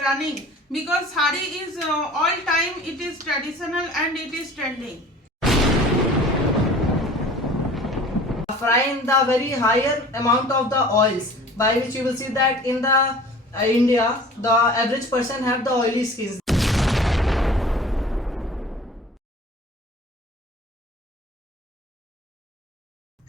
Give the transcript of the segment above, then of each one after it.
running, because sari is all time it is traditional and it is trending. Frying the very higher amount of the oils, by which you will see that in the India the average person have the oily skins.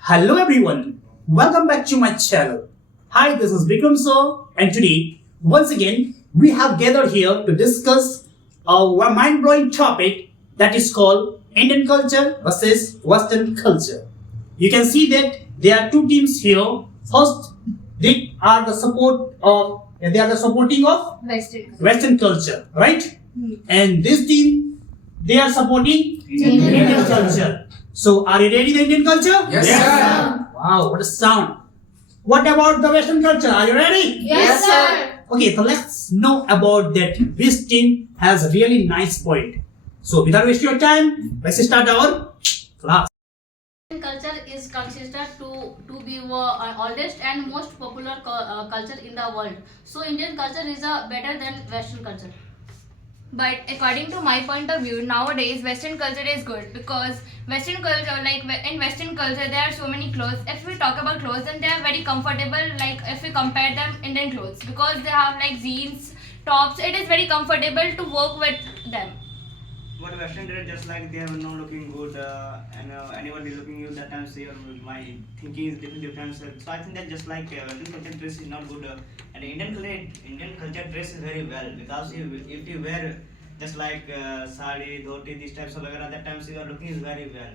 Hello everyone, welcome back to my channel. Hi, this is Vikram Sir, and today, once again, we have gathered here to discuss a mind-blowing topic that is called Indian culture versus Western culture. You can see that there are two teams here. First, they are the supporting of Western culture, right? And this team, they are supporting Indian culture. So, are you ready, the Indian culture? Yes, sir. Wow, what a sound. What about the Western culture? Are you ready? Yes, sir. Okay, so let's know about that. This team has a really nice point. So, without wasting your time, let's start our class. Indian culture is considered to be oldest and most popular culture in the world. So Indian culture is better than Western culture. But according to my point of view, nowadays Western culture is good because Western culture, like in Western culture, there are so many clothes. If we talk about clothes, then they are very comfortable. Like if we compare them Indian clothes, because they have like jeans, tops, it is very comfortable to work with them. But Western dress just like they are not looking good, and anyone is looking you that time say my thinking is different. So I think that just like Western culture dress is not good, and Indian culture dress is very well, because if you wear just like sari, dhoti, these types of vagara, that times your looking is very well.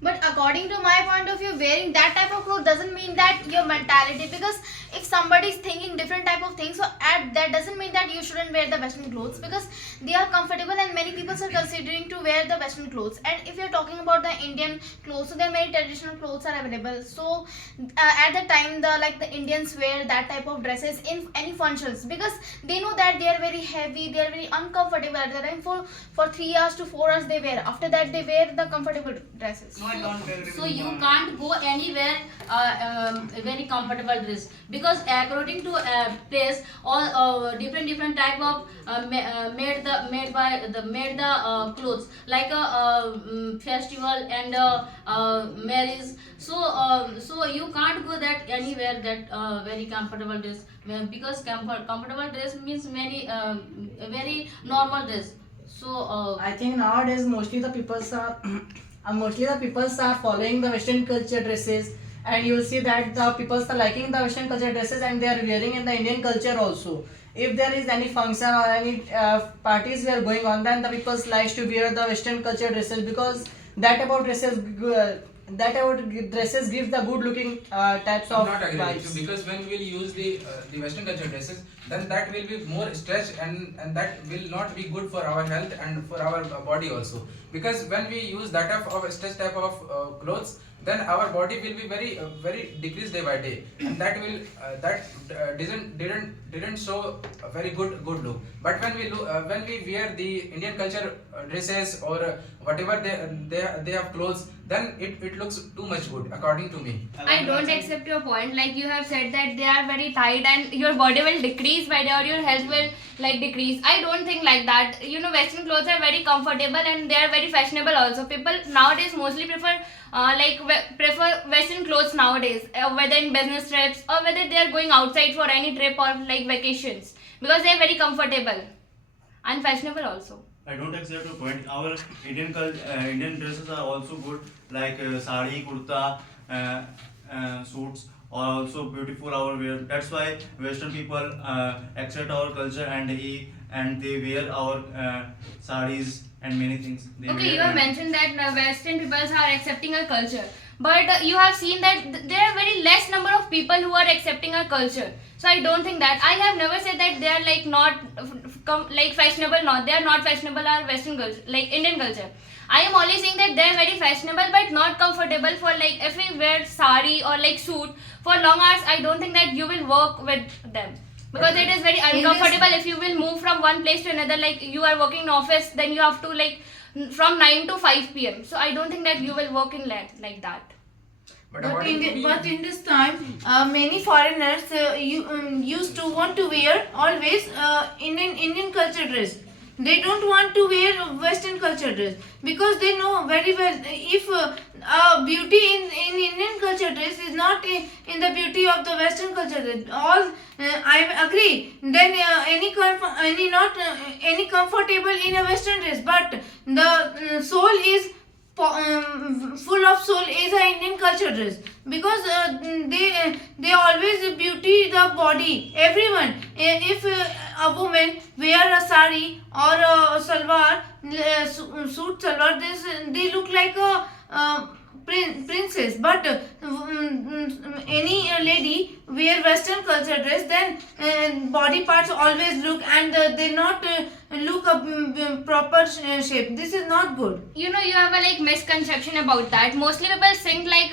But according to my point of view, wearing that type of clothes doesn't mean that your mentality, because if somebody is thinking different type of things, so that doesn't mean that you shouldn't wear the Western clothes, because they are comfortable and many people are considering to wear the Western clothes. And if you're talking about the Indian clothes, so there are many traditional clothes are available. So at the time the Indians wear that type of dresses in any functions, because they know that they are very heavy, they are very uncomfortable at the time. For 3 hours to 4 hours they wear. After that they wear the comfortable dresses. No, I don't agree So with you that. can't go anywhere very comfortable dress, because according to place all different type of made the clothes like a festival and marriage. So you can't go that anywhere that very comfortable dress, because comfortable dress means very normal dress. So I think nowadays mostly the peoples are following the Western culture dresses, and you will see that the peoples are liking the Western culture dresses and they are wearing in the Indian culture also. If there is any function or any parties were going on, then the peoples likes to wear the Western culture dresses, because that about dresses gives the good looking types I'm of not agree with vibes. you, because when we'll use the Western culture dresses, then that will be more stretched, and that will not be good for our health and for our body also. Because when we use that type of stretch type of clothes, then our body will be very decreased day by day, and that will didn't show a very good look. But when we wear the Indian culture dresses or whatever they have clothes, then it looks too much good according to me. I don't accept your point. Like you have said that they are very tight and your body will decrease by day or your health will like decrease. I don't think like that. You know, Western clothes are very comfortable and they are very fashionable also. People nowadays mostly prefer Western clothes nowadays, whether in business trips or whether they are going outside for any trip or like vacations, because they are very comfortable and fashionable also. I don't accept your point. Our Indian dresses are also good, like sari, kurta, suits are also beautiful. Our wear. That's why Western people accept our culture and they wear our saris and many things. They Okay, wear you have and- mentioned that Western peoples are accepting our culture, but you have seen that there are very less number of people who are accepting our culture. So I don't think that. I have never said that they are like not like fashionable. Not they are not fashionable or Western culture, like Indian culture. I am only saying that they are very fashionable but not comfortable for like if we wear sari or like suit for long hours. I don't think that you will work with them, because it is very uncomfortable if you will move from one place to another. Like you are working in office, then you have to like from 9 to 5 p.m. So I don't think that you will work in like that. But But according to me, in this time, many foreigners used to want to wear always Indian culture dress. They don't want to wear Western culture dress because they know very well if beauty in Indian culture dress is not in the beauty of the Western culture dress. I agree. Then any comfortable in a Western dress, but the soul is full of soul is a Indian culture dress because they always beauty the body. Everyone, if a woman wear a sari or a salwar, suit salwar, they look like a princess. But any lady wear Western culture dress, then body parts always look and they not look a proper shape. This is not good. You know, you have a like misconception about that. Mostly people think like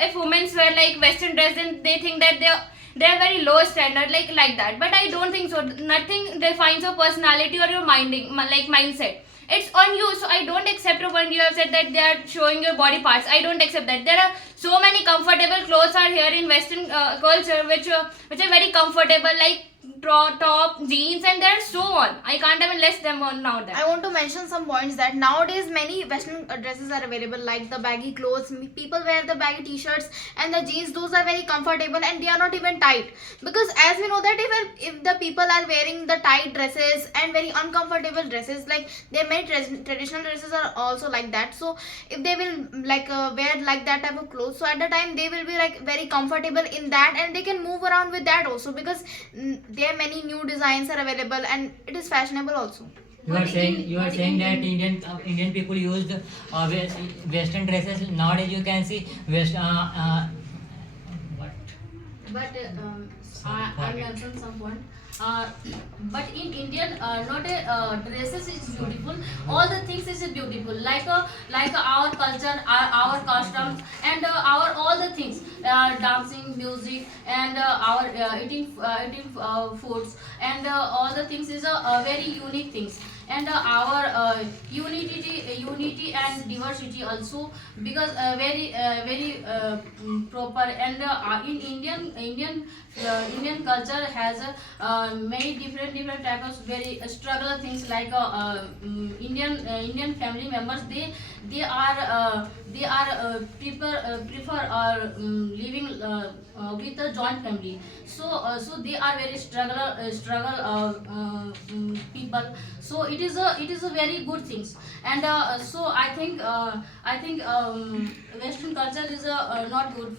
if women wear like Western dress, then they think that they're very low standard like that. But I don't think so. Nothing defines your personality or your mindset. It's on you. So I don't accept your point. You have said that they are showing your body parts. I don't accept that. There are so many comfortable clothes are here in Western culture which are very comfortable, like top, jeans, and there are so on. I can't even list them on now. I want to mention some points that nowadays many Western dresses are available, like the baggy clothes. People wear the baggy t-shirts and the jeans. Those are very comfortable and they are not even tight. Because as we know that if the people are wearing the tight dresses and very uncomfortable dresses, like there are many traditional dresses are also like that. So if they will like wear like that type of clothes, so at the time they will be like very comfortable in that and they can move around with that also because there are many new designs are available and it is fashionable also. You are saying that Indian people used Western dresses. Nowadays you can see what? But I mentioned some point. But in Indian, not a dresses is beautiful. All the things is beautiful, like our culture, our customs, and our all the things, dancing, music, and our eating foods, and all the things is very unique things. And our unity and diversity also, because very proper. And in Indian culture has many different types of very struggle things, like Indian family members, they are prefer living with a joint family. So they are very struggle people. So it is a very good things. And so I think Western culture is not good.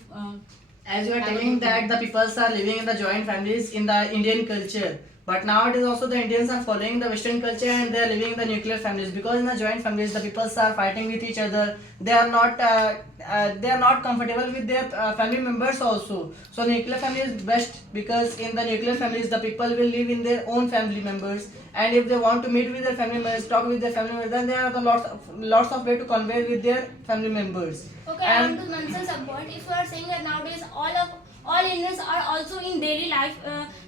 As you are telling that the peoples are living in the joint families in the Indian culture, but nowadays also the Indians are following the Western culture and they are living in the nuclear families, because in the joint families the peoples are fighting with each other. They are not comfortable with their family members also. So nuclear family is best, because in the nuclear families the people will live in their own family members, and if they want to meet with their family members, talk with their family members, then there are the lots of way to convey with their family members. Okay, I want to mention some point. If you are saying that nowadays all Indians are also in daily life,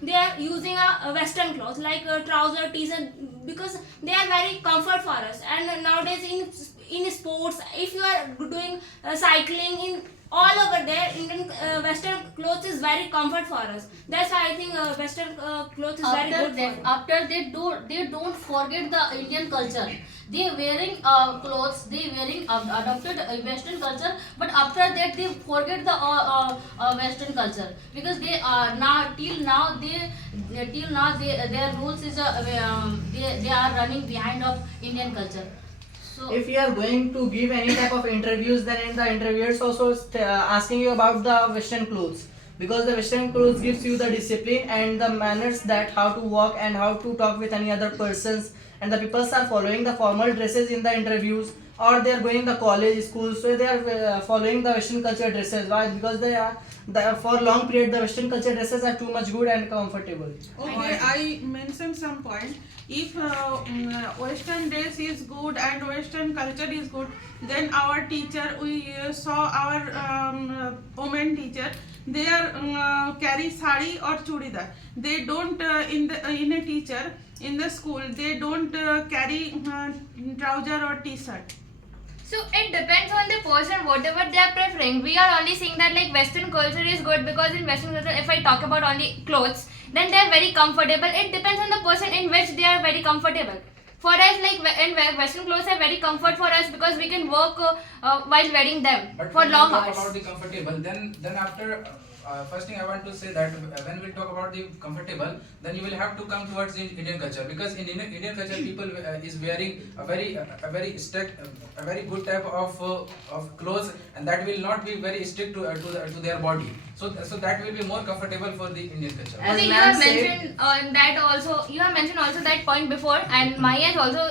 they are using a Western clothes like trouser, t-shirt, because they are very comfort for us. And nowadays in sports, if you are doing cycling, in all over there, Indian Western clothes is very comfort for us. That's why I think Western clothes is very good for us. After they don't forget the Indian culture. They wearing clothes, they wearing adopted Western culture, but after that they forget the Western culture, because they are till now their rules is they are running behind of Indian culture. So if you are going to give any type of interviews, then in the interviewers also asking you about the Western clothes, because the Western clothes gives you the discipline and the manners, that how to walk and how to talk with any other persons. And the people are following the formal dresses in the interviews, or they are going the college, schools, so they are following the Western culture dresses. Why? Because they are for long period the Western culture dresses are too much good and comfortable. Okay, I mentioned some point. If Western dress is good and Western culture is good, then our teacher, we saw our women teacher, they are carry sari or chudidar. They don't in a teacher in the school, they don't carry trouser or t-shirt. So it depends on the person, whatever they are preferring. We are only saying that like Western culture is good because in Western culture, if I talk about only clothes, then they are very comfortable. It depends on the person in which they are very comfortable. For us, like Western clothes are very comfort for us because we can work while wearing them But for when long we talk hours. about the comfortable, then after first thing I want to say that when we talk about the comfortable, then you will have to come towards the Indian culture, because in Indian culture people is wearing a very strict, a very good type of clothes, and that will not be very strict to their body. So that will be more comfortable for the Indian culture. As Okay, you ma'am have said- mentioned that also. You have mentioned also that point before, and Maya has also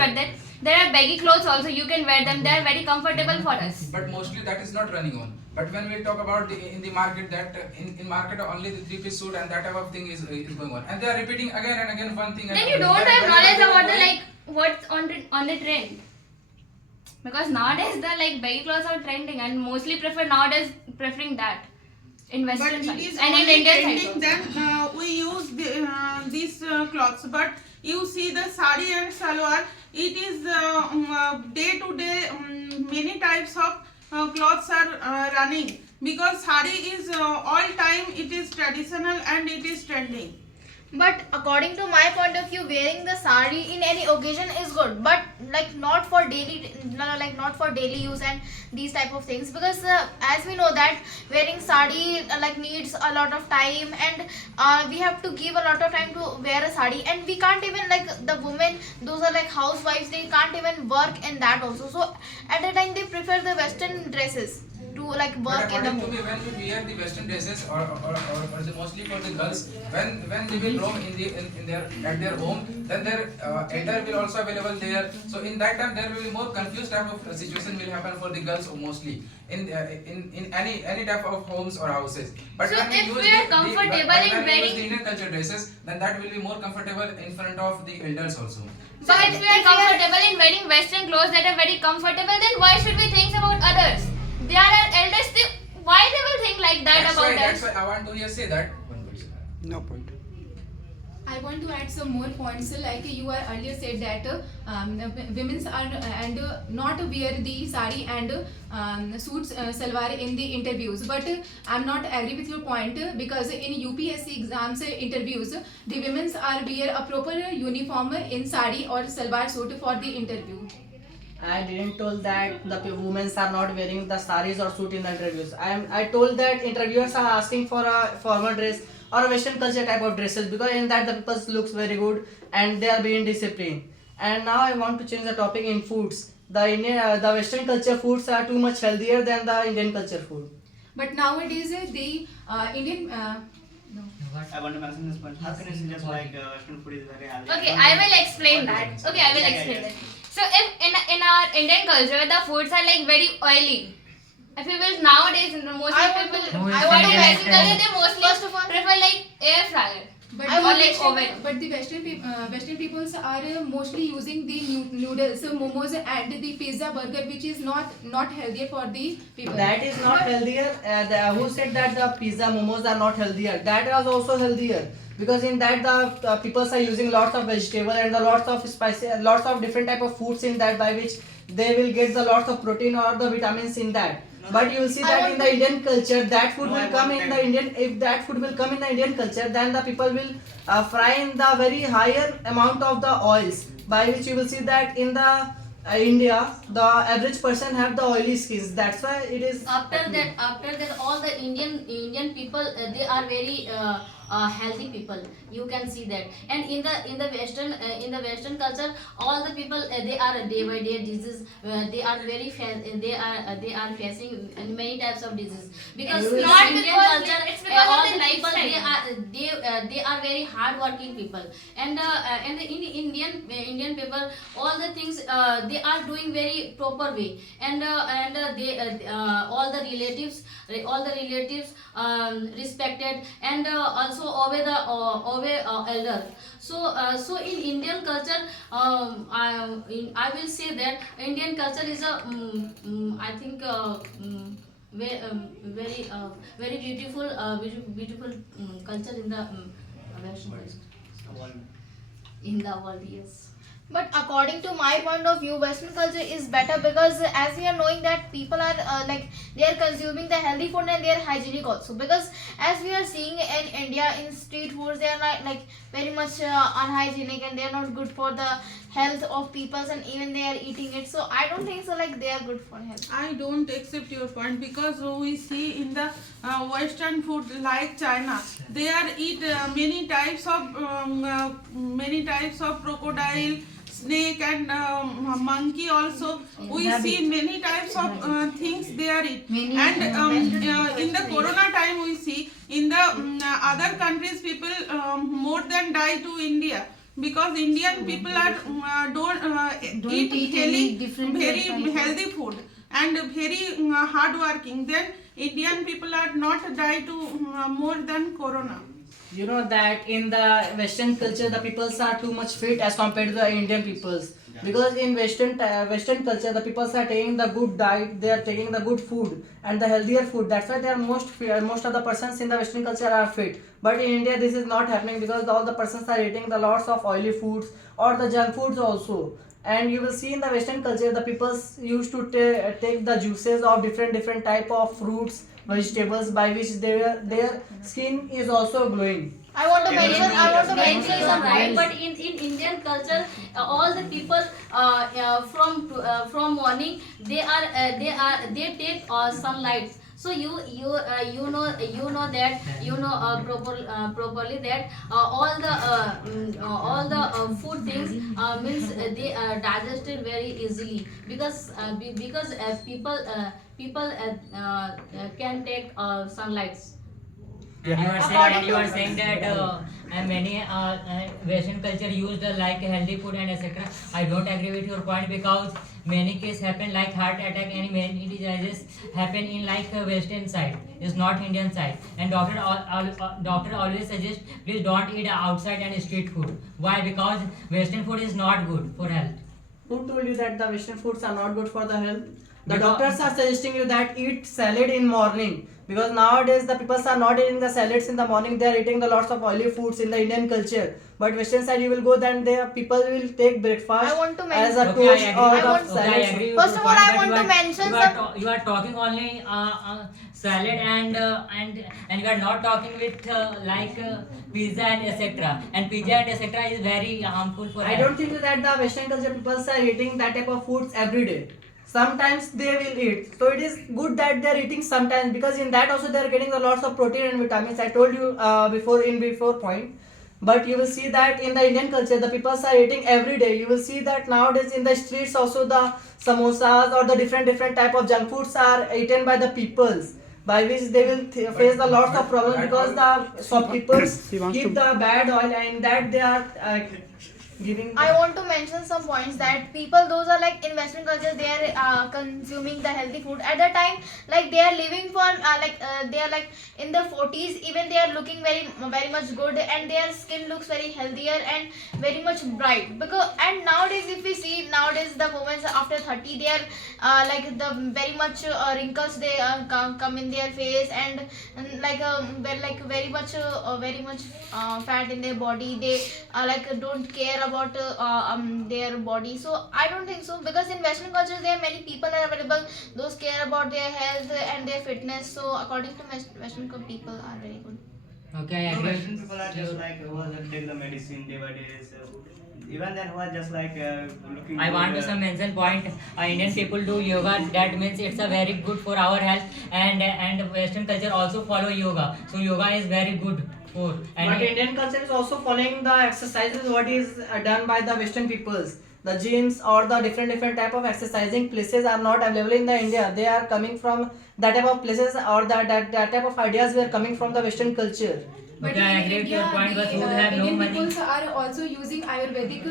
said that there are baggy clothes also. You can wear them. They are very comfortable for us. But mostly that is not running on. But when we talk about in the market, that in market only the three-piece suit and that type of thing is going on, and they are repeating again and again one thing. Then you don't have knowledge about the like what's on the trend. Because nowadays the like baggy clothes are trending, and mostly preferring that in But Western it side is and in only Indian trending, side. then we use these cloths. But you see the sari and salwar, it is day to day many types of cloths are running, because sari is all time it is traditional and it is trending. But according to my point of view, wearing the sari in any occasion is good, but like not for daily, not for daily use and these type of things, because as we know that wearing sari like needs a lot of time, and we have to give a lot of time to wear a sari, and we can't even like the women, those are like housewives, they can't even work in that also. So at the time they prefer the Western dresses to like But work in the according to home. me, when we wear the Western dresses, or mostly for the girls, when they will roam in their at their home, then their elder will also available there. So in that time, there will be more confused type of situation will happen for the girls mostly in any type of homes or houses. But So when if use we are the- comfortable but when in we use wearing- the Indian culture dresses, then that will be more comfortable in front of the elders also. So if we are comfortable in wearing Western clothes that are very comfortable, then why should we think about others? They are our elders. Why they will think like that about That's us? why I want to here say that. I want to add some more points. Like you are earlier said that women's are and not wear the sari and suits salwar in the interviews. But I'm not agree with your point, because in UPSC exams interviews, the women's are wear a proper uniform in sari or salwar suit for the interview. I didn't told that the women are not wearing the saris or suit in the interviews. I told that interviewers are asking for a formal dress or a Western culture type of dresses, because in that the people looks very good and they are being disciplined. And now I want to change the topic in foods. The Western culture foods are too much healthier than the Indian culture food. But nowadays the Indian I want to mention this point. How can you suggest like Western food is very healthy? Okay, I will explain that. Okay, I will explain that. So if in our Indian culture the foods are like very oily. If you will nowadays mostly people Who is for the Indian Western culture restaurant? they mostly First of all- prefer like air fryer. But I the want like Western- oven. But the Western peoples are mostly using the noodles, momos, and the pizza, burger, which is not healthier for the people. That is not healthier. Who said that the pizza, momos are not healthier? That is also healthier, because in that the people are using lots of vegetable and the lots of spicy, lots of different type of foods in that, by which they will get the lots of protein or the vitamins in that. But you will see that in the Indian culture, that food will come in the Indian. If that food will come in the Indian culture, then the people will fry in the very higher amount of the oils, by which you will see that in the India, the average person have the oily skins. That's why it is. After that, all the Indian people they are very healthy people. You can see that. And in the Western culture, all the people they are day by day disease. They are they are facing many types of disease, because It's in not Indian because culture it's because all of the the people lifestyle. they are very hard working people, and in Indian people all the things they are doing very proper way, and they all the relatives respected, and also obey elder. So in Indian culture, I will say that Indian culture is a I think very beautiful culture in the Western culture. In the world, yes. But according to my point of view, Western culture is better because as we are knowing that people are they are consuming the healthy food and they are hygienic also. Because as we are seeing in India in street foods, they are not very much unhygienic and they are not good for the health of people, and even they are eating it. So I don't think so they are good for health. I don't accept your point because we see in the Western food like China, they are eat many types of crocodile, snake and monkey also. We see many types of things they are eat. And in the Corona time we see in the other countries people more than die to India. Because Indian people are don't eat very healthy food and very hardworking. Then Indian people are not die to more than Corona. You know that in the Western culture, the peoples are too much fit as compared to the Indian peoples. Because in Western culture, the peoples are taking the good diet, they are taking the good food and the healthier food. That's why they are most of the persons in the Western culture are fit. But in India, this is not happening because all the persons are eating the lots of oily foods or the junk foods also. And you will see in the Western culture, the peoples used to take the juices of different type of fruits, vegetables, by which their skin is also glowing. I want to mention Some right, but in Indian culture, all the people from morning they take sunlight. So you know that properly that all the food things means they are digested very easily because people can take sunlight. You are saying that many Western culture used like healthy food and etc. I don't agree with your point because many cases happen like heart attack and many diseases happen in like Western side. It's not Indian side. And doctor always suggest please don't eat outside and street food. Why? Because Western food is not good for health. Who told you that the Western foods are not good for the health? The doctors are suggesting you that eat salad in morning. Because nowadays the people are not eating the salads in the morning, they are eating the lots of oily foods in the Indian culture. But Western side you will go, then the people will take breakfast I want to as a mention- toast or I the salad. agree with First your of all, point, I but want to mention you are talking only salad and you are not talking with pizza and etc. And pizza and etc. is very harmful for I health. don't think that the Western culture people are eating that type of foods every day. Sometimes they will eat. So it is good that they are eating sometimes because in that also they are getting the lots of protein and vitamins. I told you before point. But you will see that in the Indian culture the people are eating every day. You will see that nowadays in the streets also the samosas or the different type of junk foods are eaten by the peoples, by which they will face the lots of problems because the shopkeepers keep the bad oil and that they are giving. I want to mention some points that people, those are in Western culture, they are consuming the healthy food. At the time, they are living for they are in the 40s, even they are looking very much good, and their skin looks very healthier and very much bright. And nowadays, if we see nowadays the women after 30, they are the very much wrinkles they come in their face and very much fat in their body. They don't care about their body. So I don't think so, because in Western cultures there are many people are available those care about their health and their fitness. So according to Western people are very good. Okay, I No, agree. Western people are just who are take the medicine day by day. So even then who are just looking. I want to good, some mention point. Indian people do yoga. That means it's a very good for our health, and Western culture also follow yoga. So yoga is very good for. But Indian culture is also following the exercises what is done by the Western peoples. The gyms or the different type of exercising places are not available in the India. They are coming from that type of places, or that type of ideas were coming from the Western culture. But Okay, I in agree with India, your point, but the who have no Indian money? peoples are also using Ayurvedic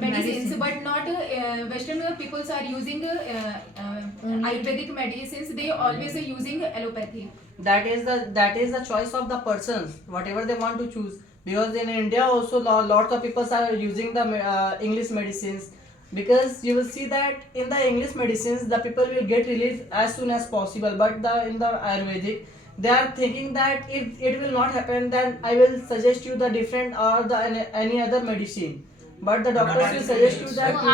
medicines, but not Western peoples are using Ayurvedic medicines. They always are using allopathy. That is the choice of the persons, whatever they want to choose. Because in India also lots of people are using the English medicines, because you will see that in the English medicines the people will get relief as soon as possible, but in the Ayurvedic they are thinking that if it will not happen, then I will suggest you the different or any other medicine. but the doctors will suggest you that So